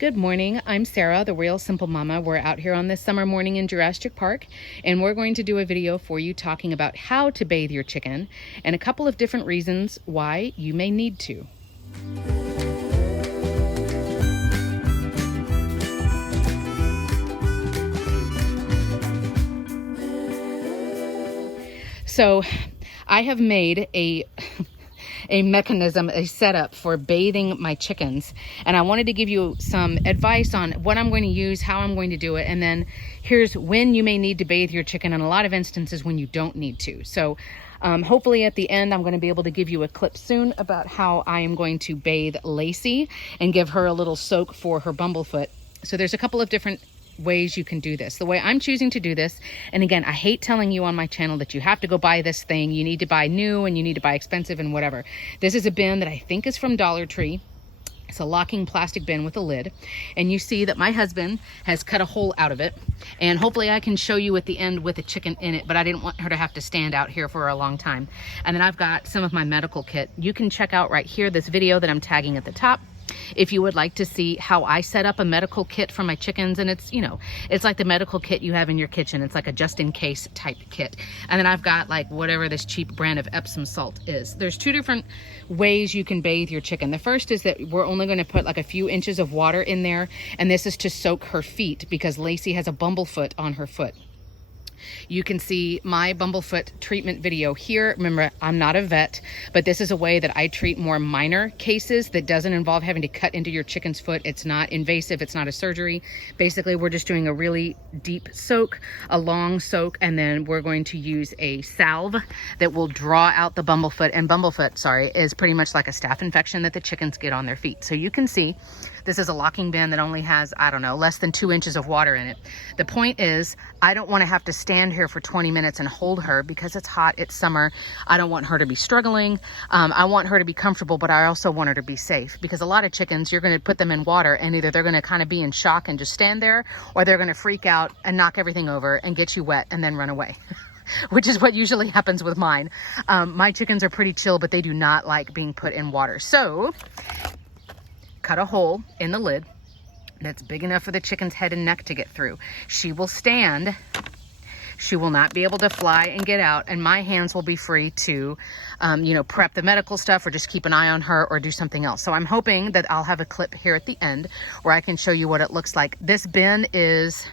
Good morning, I'm Sarah, the Real Simple Mama. We're out here on this summer morning in Jurasschic Park, and we're going to do a video for you talking about how to bathe your chicken and a couple of different reasons why you may need to. So I have made a mechanism, a setup for bathing my chickens, and I wanted to give you some advice on what I'm going to use, how I'm going to do it, and then here's when you may need to bathe your chicken, and a lot of instances when you don't need to. So hopefully at the end I'm going to be able to give you a clip soon about how I am going to bathe Lacey and give her a little soak for her bumblefoot. So there's a couple of different ways you can do this. The way I'm choosing to do this, and again, I hate telling you on my channel that you have to go buy this thing, you need to buy new and you need to buy expensive and whatever. This is a bin that I think is from Dollar Tree. It's a locking plastic bin with a lid, and you see that my husband has cut a hole out of it, and hopefully I can show you at the end with a chicken in it, but I didn't want her to have to stand out here for a long time. And then I've got some of my medical kit. You can check out right here this video that I'm tagging at the top if you would like to see how I set up a medical kit for my chickens. And it's, you know, it's like the medical kit you have in your kitchen. It's like a just in case type kit. And then I've got like whatever this cheap brand of Epsom salt is. There's two different ways you can bathe your chicken. The first is that we're only going to put like a few inches of water in there, and this is to soak her feet because Lacey has a bumblefoot on her foot. You can see my bumblefoot treatment video here. Remember, I'm not a vet, but this is a way that I treat more minor cases that doesn't involve having to cut into your chicken's foot. It's not invasive. It's not a surgery. Basically, we're just doing a really deep soak, a long soak, and then we're going to use a salve that will draw out the bumblefoot. And bumblefoot, sorry, is pretty much like a staph infection that the chickens get on their feet. So you can see this is a locking bin that only has, I don't know, less than 2 inches of water in it. The point is, I don't want to have to stand here for 20 minutes and hold her because it's hot, it's summer. I don't want her to be struggling. I want her to be comfortable, but I also want her to be safe, because a lot of chickens, you're going to put them in water and either they're going to kind of be in shock and just stand there, or they're going to freak out and knock everything over and get you wet and then run away. Which is what usually happens with mine. My chickens are pretty chill, but they do not like being put in water. So cut a hole in the lid that's big enough for the chicken's head and neck to get through. She will stand. She will not be able to fly and get out, and my hands will be free to, you know, prep the medical stuff or just keep an eye on her or do something else. So I'm hoping that I'll have a clip here at the end where I can show you what it looks like. This bin is,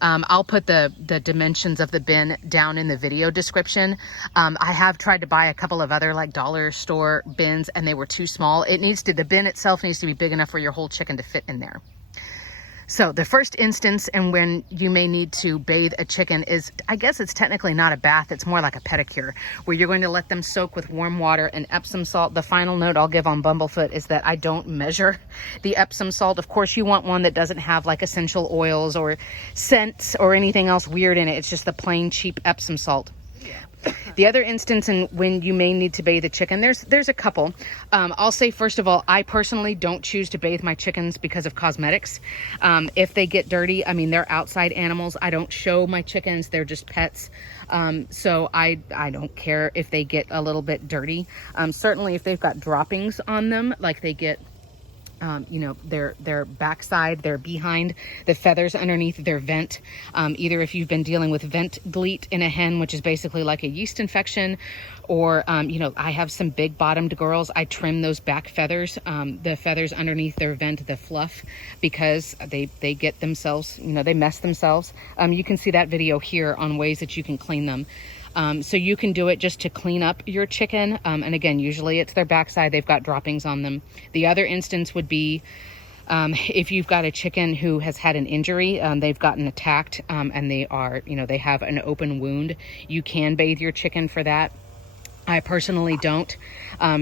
I'll put the dimensions of the bin down in the video description. I have tried to buy a couple of other like dollar store bins and they were too small. The bin itself needs to be big enough for your whole chicken to fit in there. So the first instance and when you may need to bathe a chicken is, I guess it's technically not a bath, it's more like a pedicure, where you're going to let them soak with warm water and Epsom salt. The final note I'll give on bumblefoot is that I don't measure the Epsom salt. Of course, you want one that doesn't have like essential oils or scents or anything else weird in it. It's just the plain cheap Epsom salt. The other instance and when you may need to bathe a chicken, there's a couple. I'll say, first of all, I personally don't choose to bathe my chickens because of cosmetics. If they get dirty, I mean, they're outside animals. I don't show my chickens. They're just pets. So I don't care if they get a little bit dirty. Certainly if they've got droppings on them, like they get you know, their backside, their behind, the feathers underneath their vent. Either if you've been dealing with vent gleat in a hen, which is basically like a yeast infection, or, you know, I have some big bottomed girls. I trim those back feathers, the feathers underneath their vent, the fluff, because they get themselves, you know, they mess themselves. You can see that video here on ways that you can clean them. So you can do it just to clean up your chicken. And again, usually it's their backside, they've got droppings on them. The other instance would be if you've got a chicken who has had an injury, they've gotten attacked, and they are, you know, they have an open wound. You can bathe your chicken for that. I personally don't.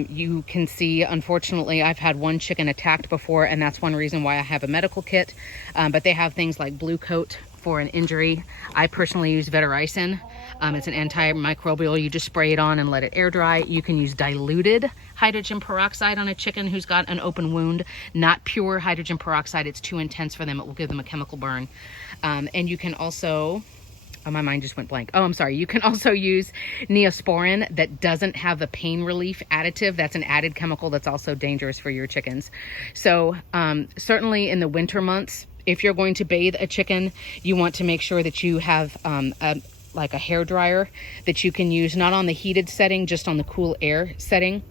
You can see, unfortunately, I've had one chicken attacked before, and that's one reason why I have a medical kit. But they have things like Blue Coat for an injury. I personally use Vetericin. It's an antimicrobial. You just spray it on and let it air dry. You can use diluted hydrogen peroxide on a chicken who's got an open wound, not pure hydrogen peroxide. It's too intense for them. It will give them a chemical burn. And you can also Oh, my mind just went blank. Oh, I'm sorry. You can also use Neosporin that doesn't have the pain relief additive. That's an added chemical that's also dangerous for your chickens. So certainly in the winter months, if you're going to bathe a chicken, you want to make sure that you have like a hair dryer that you can use, not on the heated setting, just on the cool air setting.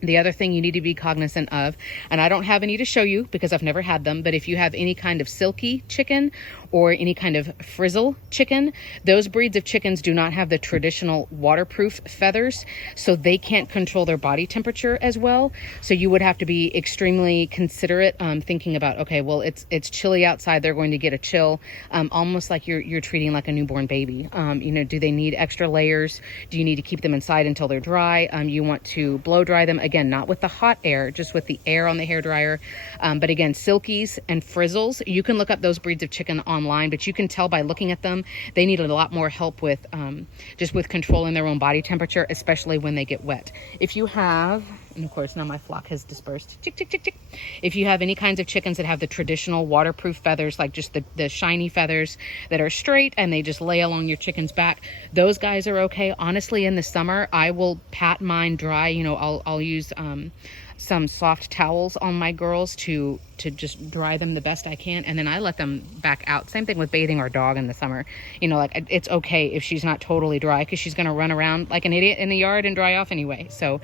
The other thing you need to be cognizant of, and I don't have any to show you because I've never had them, but if you have any kind of silky chicken or any kind of frizzle chicken, those breeds of chickens do not have the traditional waterproof feathers, so they can't control their body temperature as well. So you would have to be extremely considerate, thinking about, okay, well, it's chilly outside, they're going to get a chill, almost like you're treating like a newborn baby. You know, do they need extra layers? Do you need to keep them inside until they're dry? You want to blow dry them, again, not with the hot air, just with the air on the hair dryer. But again, silkies and frizzles, you can look up those breeds of chicken online, but you can tell by looking at them, they need a lot more help with just with controlling their own body temperature, especially when they get wet. If you have, and of course now my flock has dispersed, tick, tick, tick, tick. If you have any kinds of chickens that have the traditional waterproof feathers, like just the shiny feathers that are straight and they just lay along your chicken's back, those guys are okay. Honestly, in the summer, I will pat mine dry. You know, I'll use some soft towels on my girls to just dry them the best I can, and then I let them back out. Same thing with bathing our dog in the summer. You know, like, it's okay if she's not totally dry, because she's going to run around like an idiot in the yard and dry off anyway. So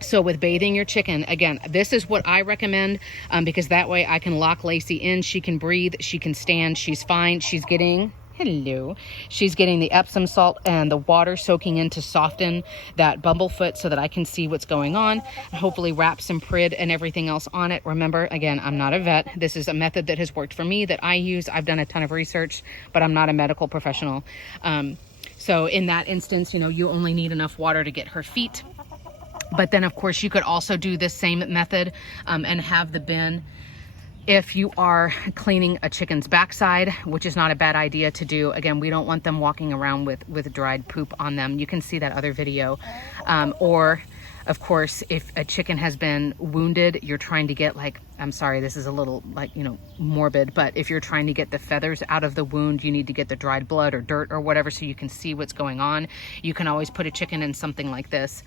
so with bathing your chicken, again, this is what I recommend, because that way I can lock Lacey in. She can breathe, she can stand, she's fine. She's getting the Epsom salt and the water soaking in to soften that bumblefoot so that I can see what's going on. Hopefully wrap some Prid and everything else on it. Remember, again, I'm not a vet. This is a method that has worked for me, that I use. I've done a ton of research, but I'm not a medical professional. So in that instance, you know, you only need enough water to get her feet. But then, of course, you could also do this same method and have the bin if you are cleaning a chicken's backside, which is not a bad idea to do. Again, we don't want them walking around with dried poop on them. You can see that other video. Or, of course, if a chicken has been wounded, you're trying to get, like, I'm sorry, this is a little, like, you know, morbid, but if you're trying to get the feathers out of the wound, you need to get the dried blood or dirt or whatever so you can see what's going on. You can always put a chicken in something like this.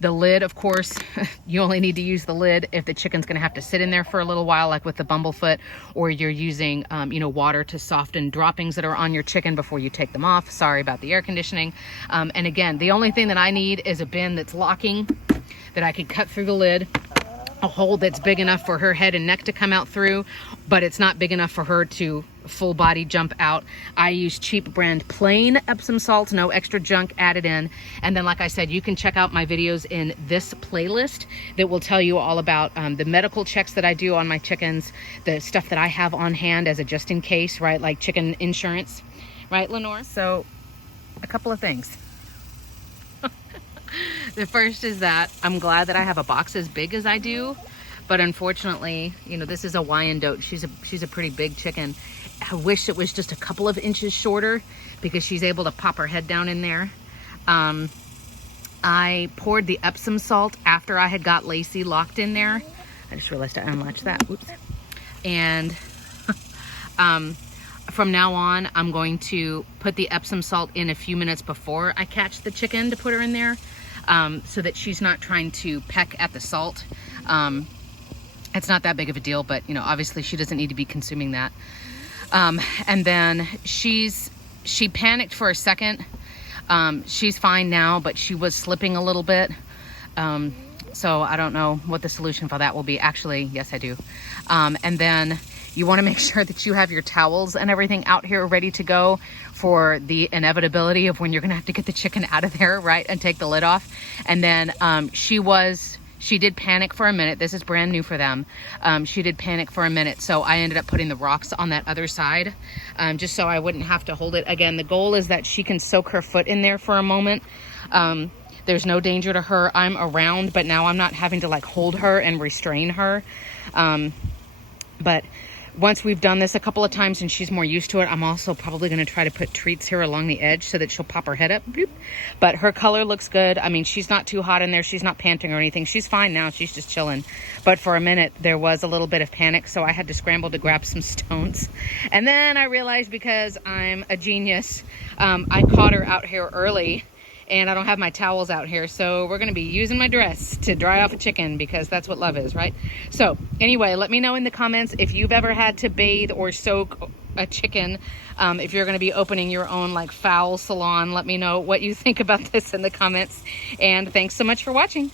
The lid, of course, you only need to use the lid if the chicken's going to have to sit in there for a little while, like with the bumblefoot, or you're using, you know, water to soften droppings that are on your chicken before you take them off. Sorry about the air conditioning. And again, the only thing that I need is a bin that's locking, that I could cut through the lid, a hole that's big enough for her head and neck to come out through, but it's not big enough for her to full body jump out. I use cheap brand plain Epsom salt, no extra junk added in. And then, like I said, you can check out my videos in this playlist that will tell you all about the medical checks that I do on my chickens, the stuff that I have on hand as a just in case, right? Like chicken insurance, right, Lenore? So a couple of things. The first is that I'm glad that I have a box as big as I do, but unfortunately, you know, this is a Wyandotte. She's a pretty big chicken. I wish it was just a couple of inches shorter because she's able to pop her head down in there. I poured the Epsom salt after I had got Lacey locked in there. I just realized I unlatched that. Oops. And from now on, I'm going to put the Epsom salt in a few minutes before I catch the chicken to put her in there, so that she's not trying to peck at the salt. It's not that big of a deal, but, you know, obviously she doesn't need to be consuming that. And then she panicked for a second. She's fine now, but she was slipping a little bit. So I don't know what the solution for that will be. Actually, yes, I do. And then you want to make sure that you have your towels and everything out here ready to go for the inevitability of when you're going to have to get the chicken out of there, right, and take the lid off. And then she did panic for a minute. This is brand new for them. She did panic for a minute, so I ended up putting the rocks on that other side, just so I wouldn't have to hold it. Again, the goal is that she can soak her foot in there for a moment. There's no danger to her. I'm around, but now I'm not having to, like, hold her and restrain her. But once we've done this a couple of times and she's more used to it, I'm also probably going to try to put treats here along the edge so that she'll pop her head up. Bloop. But her color looks good. I mean, she's not too hot in there. She's not panting or anything. She's fine now. She's just chilling. But for a minute, there was a little bit of panic, so I had to scramble to grab some stones. And then I realized, because I'm a genius, I caught her out here early, and I don't have my towels out here, so we're going to be using my dress to dry off a chicken, because that's what love is, right? So anyway, let me know in the comments if you've ever had to bathe or soak a chicken. If you're going to be opening your own like fowl salon, let me know what you think about this in the comments. And thanks so much for watching.